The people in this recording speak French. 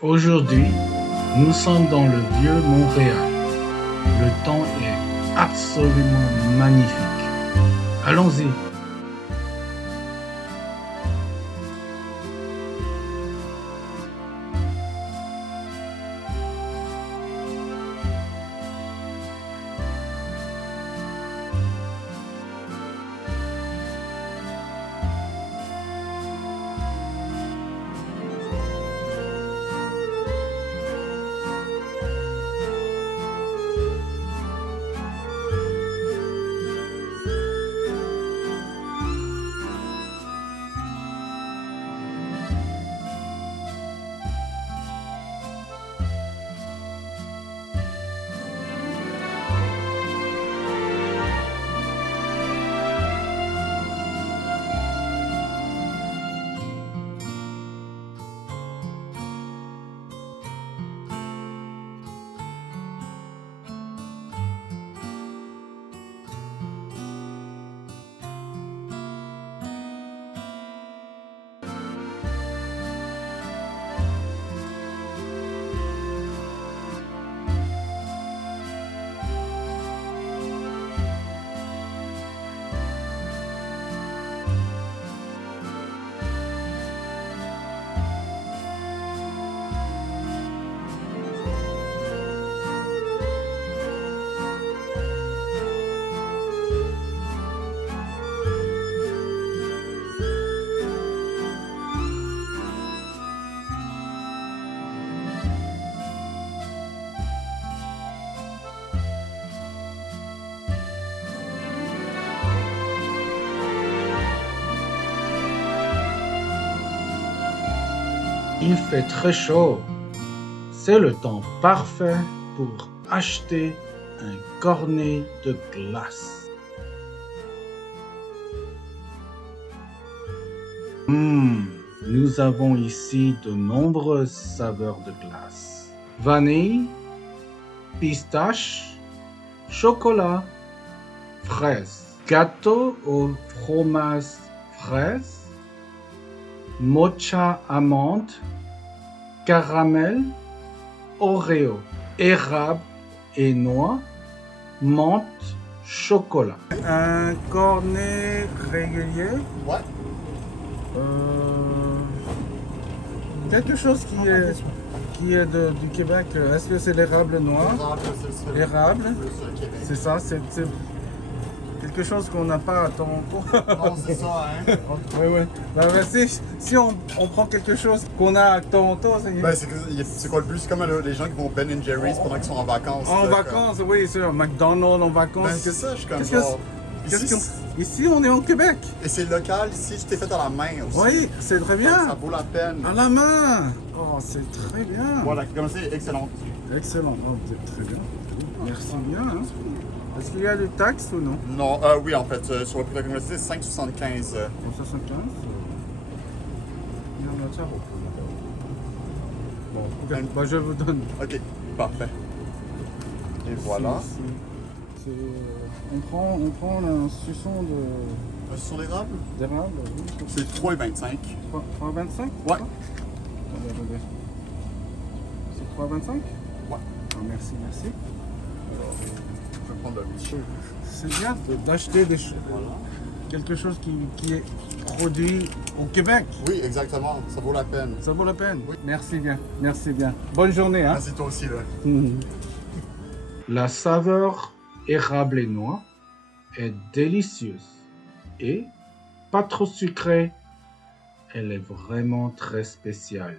Aujourd'hui, nous sommes dans le vieux Montréal. Le temps est absolument magnifique. Allons-y. Il fait très chaud. C'est le temps parfait pour acheter un cornet de glace. Nous avons ici de nombreuses saveurs de glace. Vanille, pistache, chocolat, fraise. Gâteau au fromage fraise, mocha amande, caramel, Oreo, érable et noix, menthe, chocolat. Un cornet régulier. Ouais. Quelque chose qui est du Québec. Est-ce que c'est l'érable noir? Érable. C'est ça, c'est quelque chose qu'on n'a pas à Toronto. Non, c'est ça, hein? Oui. Ben, si on prend quelque chose qu'on a à Toronto, C'est quoi le but? C'est comme les gens qui vont au Ben & Jerry's pendant qu'ils sont en vacances. En vacances, oui, c'est sûr. McDonald's en vacances. Ben, c'est ça, je suis comme genre... Ici, on est au Québec. Et c'est local, ici, tout est fait à la main aussi. Oui, c'est très bien. Ça vaut la peine. À la main. Oh, c'est très bien. Voilà, comme c'est excellent. Excellent. Oh, vous êtes très bien. Merci bien. Hein. Est-ce qu'il y a des taxes ou non? Non, oui, en fait, sur le prix de la communauté, c'est 5,75. 75. Il y en a ça. Bon, ok. Bah, je vous donne. Ok, parfait. Et voilà. On prend un suçon Sur l'érable? d'érable. C'est 3,25. 3,25? Ouais. Attendez. C'est 3,25? Ouais. Ah, merci. Alors, je vais prendre le petit. C'est bien d'acheter quelque chose qui est produit au Québec. Oui, exactement. Ça vaut la peine. Ça vaut la peine. Oui. Merci bien. Bonne journée. Hein? Merci toi aussi, là. La saveur érable et noix est délicieuse et pas trop sucrée. Elle est vraiment très spéciale.